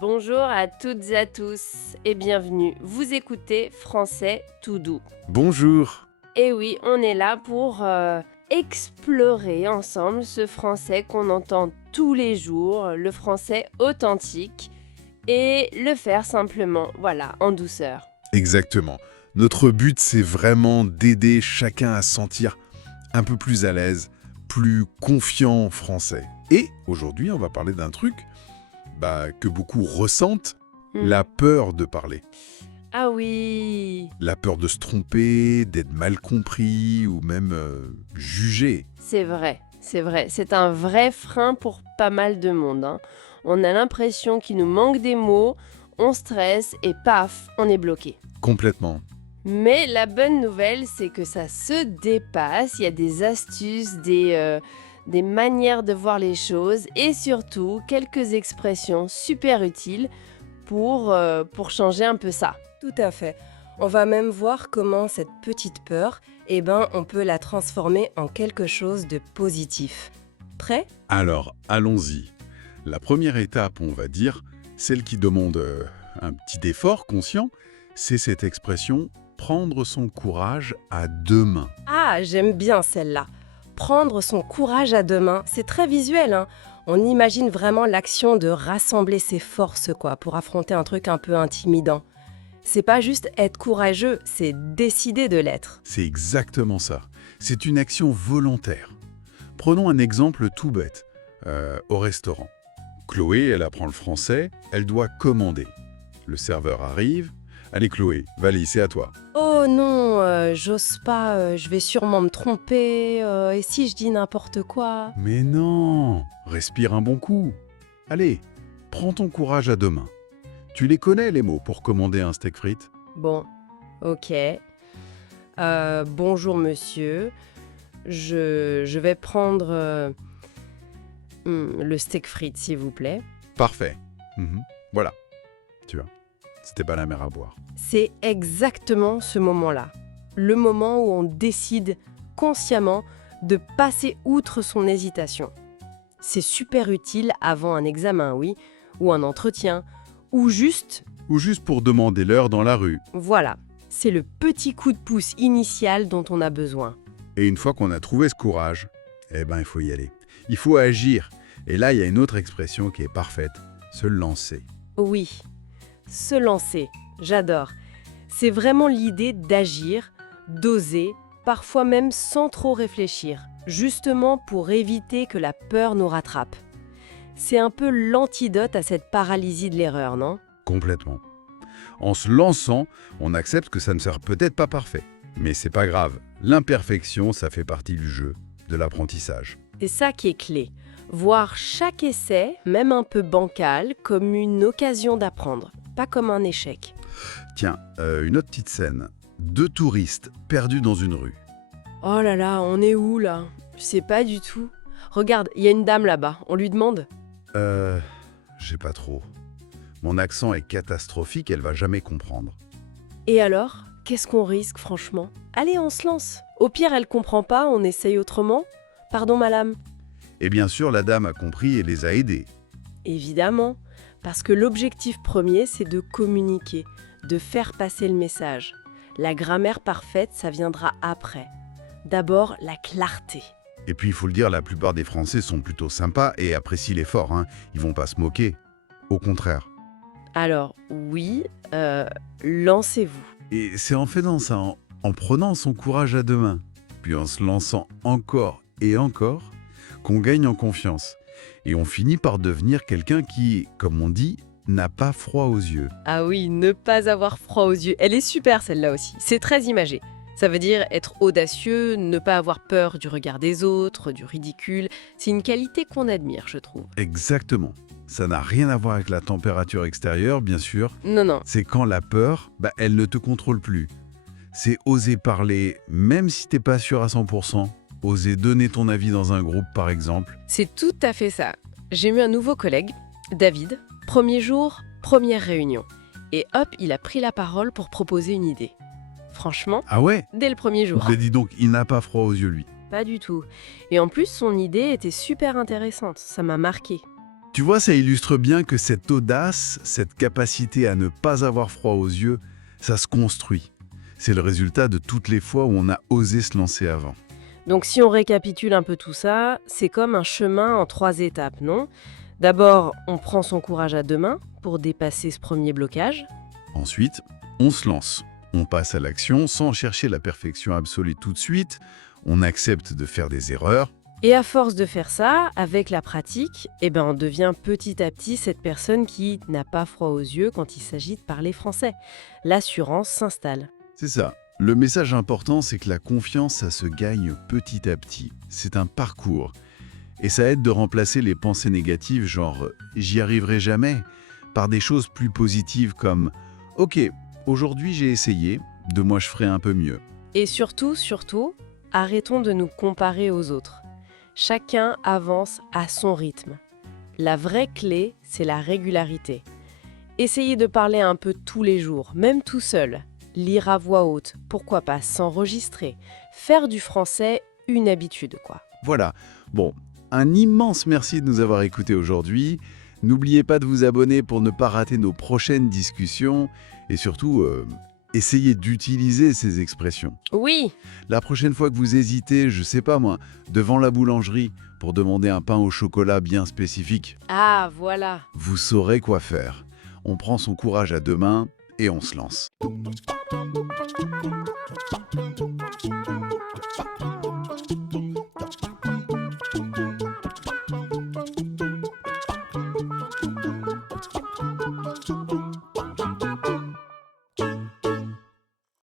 Bonjour à toutes et à tous et bienvenue. Vous écoutez Français tout doux. Bonjour. Et oui, on est là pour explorer ensemble ce français qu'on entend tous les jours, le français authentique, et le faire simplement, voilà, en douceur. Exactement. Notre but, c'est vraiment d'aider chacun à se sentir un peu plus à l'aise, plus confiant en français. Et aujourd'hui, on va parler d'un truc que beaucoup ressentent, la peur de parler. Ah oui, La peur de se tromper, d'être mal compris ou même jugé. c'est vrai. C'est un vrai frein pour pas mal de monde, hein. On a l'impression qu'il nous manque des mots, on stresse et paf, on est bloqué. Complètement. Mais la bonne nouvelle, c'est que ça se dépasse. Il y a des astuces, des manières de voir les choses et surtout quelques expressions super utiles pour changer un peu ça. Tout à fait. On va même voir comment cette petite peur, on peut la transformer en quelque chose de positif. Prêt ? Alors, allons-y. La première étape, on va dire, celle qui demande un petit effort conscient, c'est cette expression « prendre son courage à deux mains ». Ah, j'aime bien celle-là. Prendre son courage à deux mains, c'est très visuel, hein. On imagine vraiment l'action de rassembler ses forces, pour affronter un truc un peu intimidant. C'est pas juste être courageux, c'est décider de l'être. C'est exactement ça. C'est une action volontaire. Prenons un exemple tout bête. Au restaurant. Chloé, elle apprend le français, elle doit commander. Le serveur arrive. Allez Chloé, Valie, c'est à toi. Oh non, j'ose pas, je vais sûrement me tromper, et si je dis n'importe quoi ? Mais non, respire un bon coup. Allez, prends ton courage à deux mains. Tu les connais les mots pour commander un steak frites ? Bon, ok. Bonjour monsieur, je vais prendre le steak frites s'il vous plaît. Parfait. Voilà. Tu vois, c'était pas la mer à boire. C'est exactement ce moment-là. Le moment où on décide consciemment de passer outre son hésitation. C'est super utile avant un examen, oui, ou un entretien, ou juste, Ou juste pour demander l'heure dans la rue. voilà, c'est le petit coup de pouce initial dont on a besoin. Et une fois qu'on a trouvé ce courage, il faut y aller. Il faut agir. Et là, il y a une autre expression qui est parfaite, se lancer. Oui, se lancer, j'adore. C'est vraiment l'idée d'agir, d'oser, parfois même sans trop réfléchir, justement pour éviter que la peur nous rattrape. C'est un peu l'antidote à cette paralysie de l'erreur, non ? Complètement. En se lançant, on accepte que ça ne sera peut-être pas parfait. Mais c'est pas grave. L'imperfection, ça fait partie du jeu, de l'apprentissage. C'est ça qui est clé. Voir chaque essai, même un peu bancal, comme une occasion d'apprendre, pas comme un échec. Tiens, une autre petite scène. Deux touristes perdus dans une rue. Oh là là, on est où là ? Je sais pas du tout. Regarde, il y a une dame là-bas, on lui demande ? J'ai pas trop. Mon accent est catastrophique, elle va jamais comprendre. Et alors ? Qu'est-ce qu'on risque franchement ? Allez, on se lance. Au pire, elle comprend pas, on essaye autrement. Pardon madame ? Et bien sûr, la dame a compris et les a aidés. Évidemment, parce que l'objectif premier, c'est de communiquer, de faire passer le message. La grammaire parfaite, ça viendra après. D'abord, la clarté. Et puis, il faut le dire, la plupart des Français sont plutôt sympas et apprécient l'effort. Ils vont pas se moquer. Au contraire. Alors, oui, lancez-vous. Et c'est en faisant ça, en prenant son courage à deux mains, puis en se lançant encore et encore, qu'on gagne en confiance. Et on finit par devenir quelqu'un qui, comme on dit, n'a pas froid aux yeux. Ah oui, ne pas avoir froid aux yeux. Elle est super celle-là aussi. C'est très imagé. Ça veut dire être audacieux, ne pas avoir peur du regard des autres, du ridicule. C'est une qualité qu'on admire, je trouve. Exactement. Ça n'a rien à voir avec la température extérieure, bien sûr. Non. C'est quand la peur, elle ne te contrôle plus. C'est oser parler, même si t'es pas sûr à 100%. Oser donner ton avis dans un groupe, par exemple. C'est tout à fait ça. J'ai eu un nouveau collègue, David. Premier jour, première réunion. Et hop, il a pris la parole pour proposer une idée. franchement, Ah ouais? dès le premier jour. Ben dis donc, il n'a pas froid aux yeux, lui. Pas du tout. Et en plus, son idée était super intéressante, ça m'a marqué. Tu vois, ça illustre bien que cette audace, cette capacité à ne pas avoir froid aux yeux, ça se construit. C'est le résultat de toutes les fois où on a osé se lancer avant. Donc si on récapitule un peu tout ça, c'est comme un chemin en 3 étapes, non? D'abord, on prend son courage à 2 mains pour dépasser ce premier blocage. Ensuite, on se lance. On passe à l'action sans chercher la perfection absolue tout de suite. On accepte de faire des erreurs. Et à force de faire ça, avec la pratique, on devient petit à petit cette personne qui n'a pas froid aux yeux quand il s'agit de parler français. L'assurance s'installe. C'est ça. Le message important, c'est que la confiance, ça se gagne petit à petit. C'est un parcours. Et ça aide de remplacer les pensées négatives, genre « j'y arriverai jamais », par des choses plus positives comme « ok, aujourd'hui j'ai essayé, demain je ferai un peu mieux ». Et surtout, arrêtons de nous comparer aux autres. Chacun avance à son rythme. La vraie clé, c'est la régularité. Essayez de parler un peu tous les jours, même tout seul. Lire à voix haute, pourquoi pas s'enregistrer. Faire du français une habitude, quoi. Voilà. Bon, un immense merci de nous avoir écoutés aujourd'hui. N'oubliez pas de vous abonner pour ne pas rater nos prochaines discussions. Et surtout, essayez d'utiliser ces expressions. Oui, La prochaine fois que vous hésitez, je sais pas moi, devant la boulangerie pour demander un pain au chocolat bien spécifique, ah voilà. vous saurez quoi faire. On prend son courage à 2 mains et on se lance.